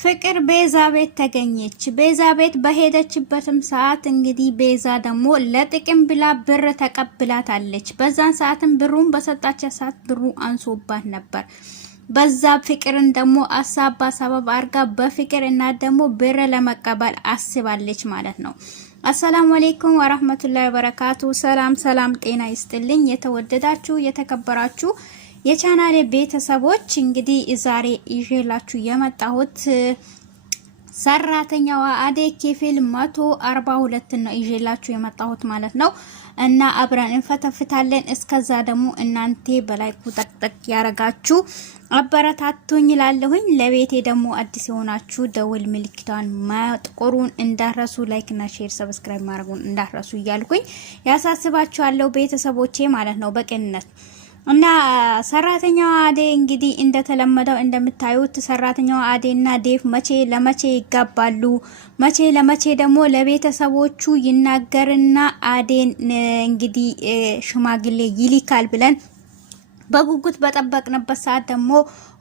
ፍቅር ቤዛ ቤት ተገኘች። ቤዛ ቤት በሄደችበትም ሰዓት እንግዲህ ቤዛ ደግሞ ለጥቅም ብላ ብር ተቀብላታለች። በዛን ሰዓትም ብሩን በሰጣቻት ሰዓት ብሩ አንሶባት ነበር። በዛ ፍቅርን ደግሞ አሳባ ሰበብ አርጋ በፍቅር እና ደግሞ ብር ለመቀበል አስባለች ማለት ነው። አሰላሙ አለይኩም ወራህመቱላሂ ወበረካቱ። ሰላም ጤና ይስጥልኝ። የተወደዳችሁ የተከበራችሁ የቻናሌ ቤተሰቦች እንግዲህ ዛሬ ይዤላችሁ የመጣሁት ሰራተኛዋ አደይ ክፍል 142 ነው ይዤላችሁ የመጣሁት ማለት ነው። እና አብረን እንፈተፍታለን። እስከዛ ደግሞ እናንተ በላይ ቁጥጥቅ ያረጋችሁ አበረታቱኝ እላለሁኝ። ለቤቴ ደግሞ አዲስ የሆናችሁ ደውል ምልክቷን ማጥቆሩን እንዳረሱ፣ ላይክ እና ሼር ሰብስክራይብ ማድረጉን እንዳረሱ እያልኩኝ ያሳስባችኋለሁ ቤተሰቦቼ ማለት ነው በቅንነት። እና ሰራተኛዋ አደይ እንግዲህ እንደተለመደው እንደምታዩት ሰራተኛዋ አደይና ዴቭ መቼ ለመቼ ይጋባሉ፣ መቼ ለመቼ ደግሞ ለቤተሰቦቹ ይናገርና አደይን እንግዲህ ሽማግሌ ይልካል ብለን በጉጉት በጠበቅንበት ሰዓት ደግሞ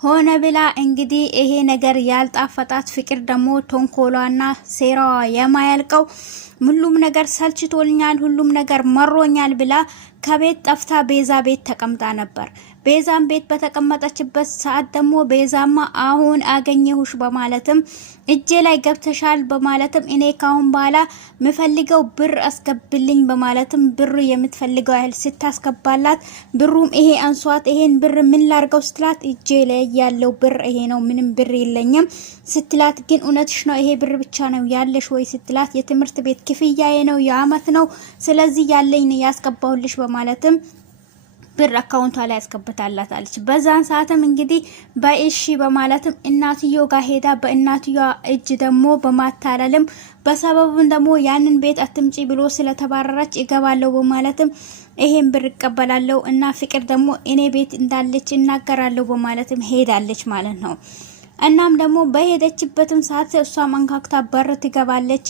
ሆነ ብላ እንግዲህ ይሄ ነገር ያልጣፈጣት ፍቅር ደግሞ ተንኮሏና ሴራዋ የማያልቀው ሁሉም ነገር ሰልችቶኛል፣ ሁሉም ነገር መሮኛል ብላ ከቤት ጠፍታ ቤዛ ቤት ተቀምጣ ነበር። ቤዛም ቤት በተቀመጠችበት ሰዓት ደግሞ ቤዛማ አሁን አገኘሁሽ በማለትም እጄ ላይ ገብተሻል በማለትም እኔ ካሁን በኋላ ምፈልገው ብር አስገብልኝ በማለትም ብር የምትፈልገው ያህል ስታስገባላት ብሩም ይሄ አንሷት ይሄን ብር ምን ላርገው ስትላት እጄ ላይ ያለው ብር ይሄ ነው ምንም ብር የለኝም ስትላት፣ ግን እውነትሽ ነው ይሄ ብር ብቻ ነው ያለሽ ወይ ስትላት፣ የትምህርት ቤት ክፍያዬ ነው የአመት ነው ስለዚህ ያለኝ ያስገባሁልሽ በማለትም ብር አካውንቷ ላይ ያስገብታላታለች። በዛን ሰዓትም እንግዲህ በእሺ በማለትም እናትዮ ጋር ሄዳ በእናትዮ እጅ ደግሞ በማታለልም በሰበቡን ደግሞ ያንን ቤት አትምጪ ብሎ ስለተባረረች ይገባለው በማለትም ይሄን ብር እቀበላለሁ እና ፍቅር ደግሞ እኔ ቤት እንዳለች እናገራለሁ በማለትም ሄዳለች ማለት ነው። እናም ደግሞ በሄደችበትም ሰዓት እሷ መንካክታ በር ትገባለች።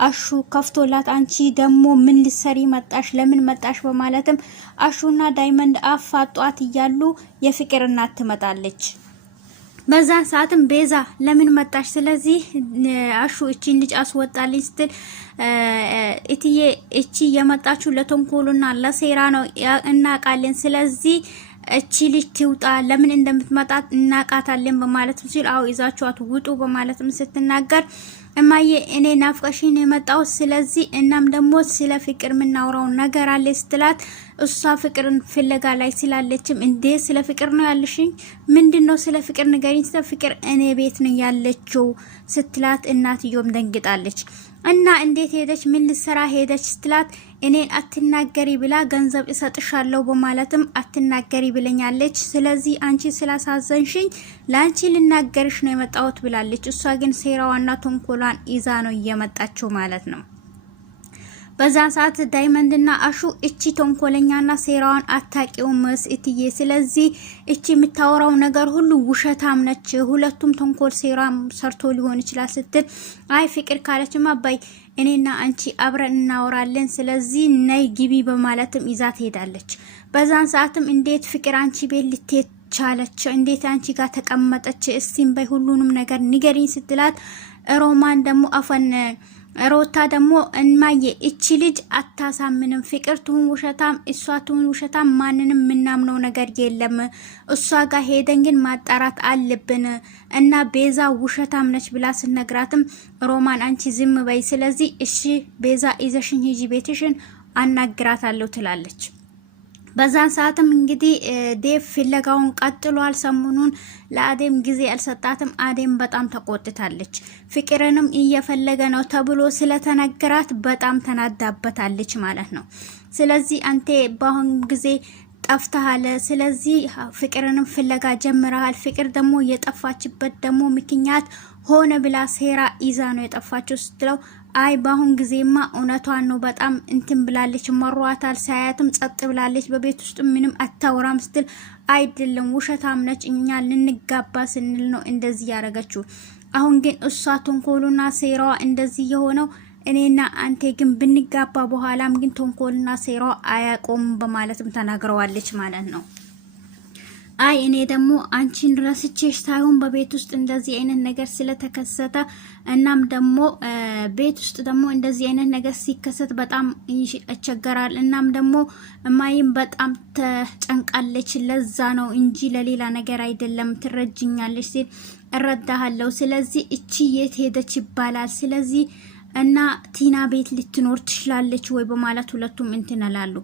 አሹ ከፍቶላት አንቺ ደግሞ ምን ልትሰሪ መጣሽ ለምን መጣሽ በማለትም አሹና ዳይመንድ አፋጧት እያሉ የፍቅር እናት ትመጣለች። በዛን ሰዓትም ቤዛ ለምን መጣሽ፣ ስለዚህ አሹ እቺን ልጅ አስወጣልኝ ስትል እትዬ እቺ የመጣችሁ ለተንኮሉና ለሴራ ነው እናቃለን፣ ስለዚህ እቺ ልጅ ትውጣ ለምን እንደምትመጣት እናቃታለን በማለት ሲል አው ይዛችኋት ውጡ በማለትም ስትናገር እማዬ እኔ ናፍቀሽኝ የመጣው ስለዚህ እናም ደግሞ ስለ ፍቅር ምናወራው ነገር አለ ስትላት እሷ ፍቅርን ፍለጋ ላይ ስላለችም እንዴ ስለ ፍቅር ነው ያልሽኝ ምንድነው ስለ ፍቅር ንገሪኝ ስለ ፍቅር እኔ ቤት ነው ያለችው ስትላት እናትዮም ደንግጣለች። እና እንዴት ሄደች ምን ልሰራ ሄደች ስትላት እኔን አትናገሪ ብላ ገንዘብ እሰጥሻለሁ በማለትም አትናገሪ ብለኛለች፣ ስለዚህ አንቺ ስላሳዘንሽኝ ላንቺ ልናገርሽ ነው የመጣሁት ብላለች። እሷ ግን ሴራዋና ተንኮሏን ይዛ ነው እየመጣችው ማለት ነው። በዛን ሰዓት ዳይመንድና አሹ እቺ ተንኮለኛና ሴራዋን አታቂውም እትዬ፣ ስለዚህ እቺ የምታወራው ነገር ሁሉ ውሸታም ነች፣ ሁለቱም ተንኮል ሴራ ሰርቶ ሊሆን ይችላል ስትል አይ ፍቅር ካለችማ አባይ እኔና አንቺ አብረን እናወራለን ስለዚህ ነይ ግቢ በማለትም ይዛ ትሄዳለች። በዛን ሰዓትም እንዴት ፍቅር አንቺ ቤት ልትሄድ ቻለች፣ እንዴት አንቺ ጋር ተቀመጠች፣ እስቲም በይ ሁሉንም ነገር ንገሪኝ ስትላት ሮማን ደግሞ አፈን ሮታ ደግሞ እንማዬ እቺ ልጅ አታሳምንም፣ ፍቅር ትሁን ውሸታም እሷ ትሁን ውሸታም ማንንም ምናምነው ነገር የለም፣ እሷ ጋር ሄደን ግን ማጣራት አለብን እና ቤዛ ውሸታም ነች ብላ ስነግራትም ሮማን አንቺ ዝም በይ፣ ስለዚህ እሺ ቤዛ ይዘሽኝ ሂጂ ቤትሽን አናግራታለሁ ትላለች። በዛን ሰዓትም እንግዲህ ዴቭ ፍለጋውን ቀጥሏል። ሰሞኑን ለአዴም ጊዜ አልሰጣትም። አዴም በጣም ተቆጥታለች። ፍቅርንም እየፈለገ ነው ተብሎ ስለተነገራት በጣም ተናዳበታለች ማለት ነው። ስለዚህ አንተ በአሁን ጊዜ ጠፍተሃል፣ ስለዚህ ፍቅርንም ፍለጋ ጀምረሃል። ፍቅር ደግሞ የጠፋችበት ደግሞ ምክንያት ሆነ ብላ ሴራ ይዛ ነው የጠፋችው ስትለው አይ በአሁን ጊዜማ እውነቷን ነው በጣም እንትን ብላለች፣ መሯታል፣ ሳያትም ጸጥ ብላለች፣ በቤት ውስጥ ምንም አታወራም ስትል አይደለም ውሸታም ነች፣ እኛ ልንጋባ ስንል ነው እንደዚህ ያረገችው። አሁን ግን እሷ ተንኮሉና ሴራዋ እንደዚህ የሆነው እኔና አንተ ግን ብንጋባ በኋላም ግን ተንኮልና ሴራዋ አያቆም በማለትም ተናግረዋለች ማለት ነው። አይ እኔ ደግሞ አንቺን ረስቼሽ ሳይሆን በቤት ውስጥ እንደዚህ አይነት ነገር ስለተከሰተ እናም ደግሞ ቤት ውስጥ ደግሞ እንደዚህ አይነት ነገር ሲከሰት በጣም ይቸገራል። እናም ደግሞ እማዬም በጣም ተጨንቃለች። ለዛ ነው እንጂ ለሌላ ነገር አይደለም። ትረጅኛለች ሲል እረዳሃለሁ። ስለዚህ እቺ የት ሄደች ይባላል። ስለዚህ እና ቲና ቤት ልትኖር ትችላለች ወይ በማለት ሁለቱም እንትናላሉ።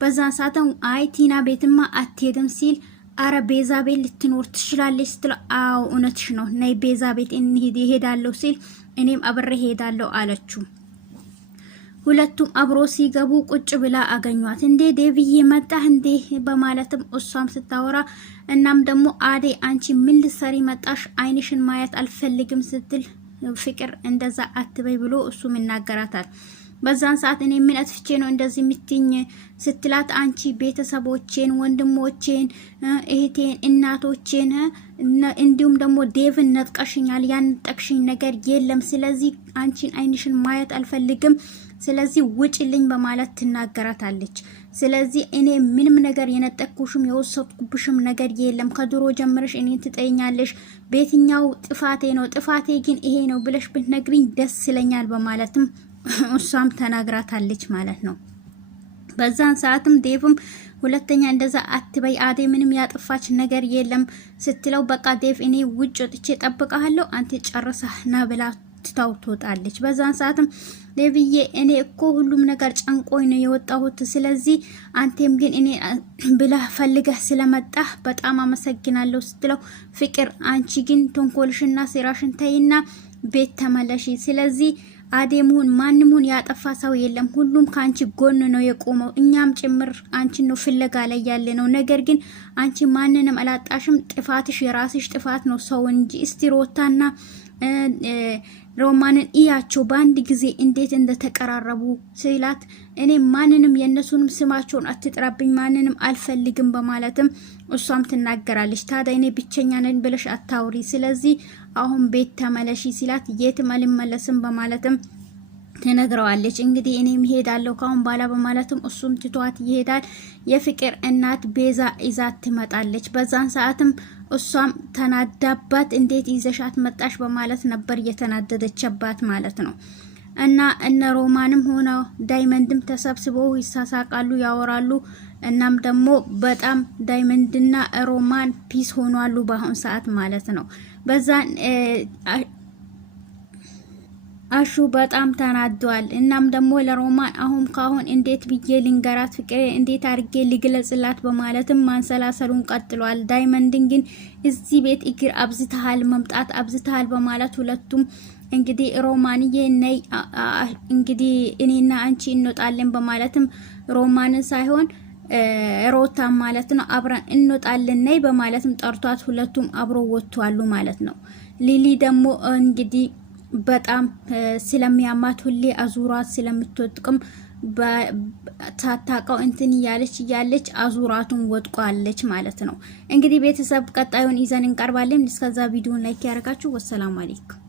በዛን ሰዓትም አይ ቲና ቤትማ አትሄድም ሲል አረ ቤዛ ቤት ልትኖር ትችላለች ስትል አው እውነትሽ ነው ነይ ቤዛ ቤት እንሂድ ይሄዳለሁ ሲል እኔም አብሬ ሄዳለሁ አለችው። ሁለቱም አብሮ ሲገቡ ቁጭ ብላ አገኟት። እንዴ ዴቪዬ መጣህ እንዴ በማለትም እሷም ስታወራ እናም ደግሞ አዴ አንቺ ምን ልትሰሪ መጣሽ? አይንሽን ማየት አልፈልግም ስትል ፍቅር እንደዛ አትበይ ብሎ እሱም ይናገራታል። በዛን ሰዓት እኔ ምን አጥፍቼ ነው እንደዚህ ምትኝ ስትላት አንቺ ቤተሰቦቼን፣ ወንድሞቼን፣ እህቴን፣ እናቶቼን እንዲሁም ደግሞ ዴቭን ነጥቀሽኛል። ያን ጠቅሽኝ ነገር የለም። ስለዚህ አንቺን አይንሽን ማየት አልፈልግም። ስለዚህ ውጭልኝ በማለት ትናገራታለች። ስለዚህ እኔ ምንም ነገር የነጠቅኩሽም የወሰድኩብሽም ነገር የለም። ከድሮ ጀምረሽ እኔን ትጠይኛለሽ። በየትኛው ጥፋቴ ነው? ጥፋቴ ግን ይሄ ነው ብለሽ ብትነግሪኝ ደስ ይለኛል በማለትም እሷም ተናግራታለች ማለት ነው። በዛን ሰዓትም ዴቭም ሁለተኛ እንደዛ አትበይ አዴ ምንም ያጠፋች ነገር የለም ስትለው በቃ ዴቭ እኔ ውጭ ወጥቼ ጠብቀሃለሁ አንተ ጨርሰህ ና ብላ ትታውቶታለች። በዛን ሰዓትም ዴቭዬ እኔ እኮ ሁሉም ነገር ጨንቆኝ ነው የወጣሁት። ስለዚህ አንተም ግን እኔ ብላ ፈልገህ ስለመጣህ በጣም አመሰግናለሁ ስትለው ፍቅር አንቺ ግን ተንኮልሽና ሴራሽን ተይና ቤት ተመለሺ። ስለዚህ አዴሙን ማንሙን ያጠፋ ሰው የለም። ሁሉም ካንቺ ጎን ነው የቆመው። እኛም ጭምር አንቺን ነው ፍለጋ ላይ ያለ ነው። ነገር ግን አንቺ ማንንም አላጣሽም። ጥፋትሽ የራስሽ ጥፋት ነው ሰው እንጂ እስቲ ሮታና ሮማንን እያቸው በአንድ ጊዜ እንዴት እንደተቀራረቡ ሲላት እኔ ማንንም የነሱንም ስማቸውን አትጥራብኝ ማንንም አልፈልግም በማለትም እሷም ትናገራለች። ታዲያ እኔ ብቸኛ ነኝ ብለሽ አታውሪ። ስለዚህ አሁን ቤት ተመለሺ ሲላት የትም አልመለስም በማለትም ትነግረዋለች። እንግዲህ እኔም ሄዳለሁ ካሁን ባላ በማለትም እሱም ትቷት ይሄዳል። የፍቅር እናት ቤዛ ይዛት ትመጣለች። በዛን ሰዓትም እሷም ተናዳባት እንዴት ይዘሻት መጣሽ በማለት ነበር የተናደደችባት ማለት ነው። እና እነ ሮማንም ሆነ ዳይመንድም ተሰብስበው ይሳሳቃሉ፣ ያወራሉ። እናም ደግሞ በጣም ዳይመንድና ሮማን ፒስ ሆኗሉ በአሁን ሰዓት ማለት ነው። በዛን አሹ በጣም ተናዷል። እናም ደግሞ ለሮማን አሁን ካሁን እንዴት ብዬ ልንገራት ፍቅሬ እንዴት አድርጌ ልግለጽላት በማለትም ማንሰላሰሉን ቀጥሏል። ዳይመንድን ግን እዚህ ቤት እግር አብዝተሃል፣ መምጣት አብዝተሃል በማለት ሁለቱም እንግዲህ ሮማንዬ ነይ እንግዲህ እኔና አንቺ እንወጣለን በማለትም ሮማንን ሳይሆን ሮታ ማለት ነው አብረን እንወጣለን ነይ በማለትም ጠርቷት ሁለቱም አብሮ ወጥቷሉ ማለት ነው። ሊሊ ደግሞ እንግዲህ በጣም ስለሚያማት ሁሌ አዙራት ስለምትወጥቅም ታታቀው እንትን እያለች አዙራቱን ወጥቋለች ማለት ነው። እንግዲህ ቤተሰብ ቀጣዩን ይዘን እንቀርባለን። እስከዛ ቪዲዮን ላይክ ያደርጋችሁ። ወሰላሙ አለይኩም።